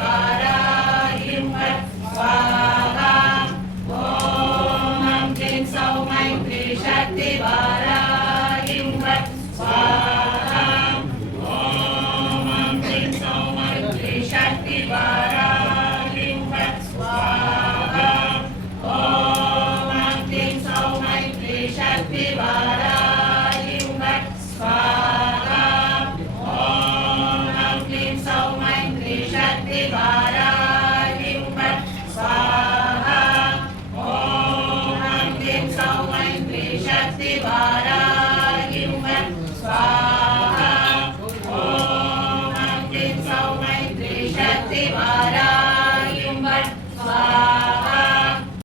वाराहिं फट् स्वाहा ॐ ऐं क्लीं सौः ऐं क्लीं शक्ति वाराहिं फट् स्वाहा ॐ ऐं क्लीं सौः ऐं क्लीं शक्ति वाराहिं फट् स्वाहा ॐ ऐं क्लीं सौः ऐं क्लीं शक्ति वाराहिं फट् स्वाहा ॐ ऐं क्लीं सौः ऐं क्लीं शक्ति वाराहिं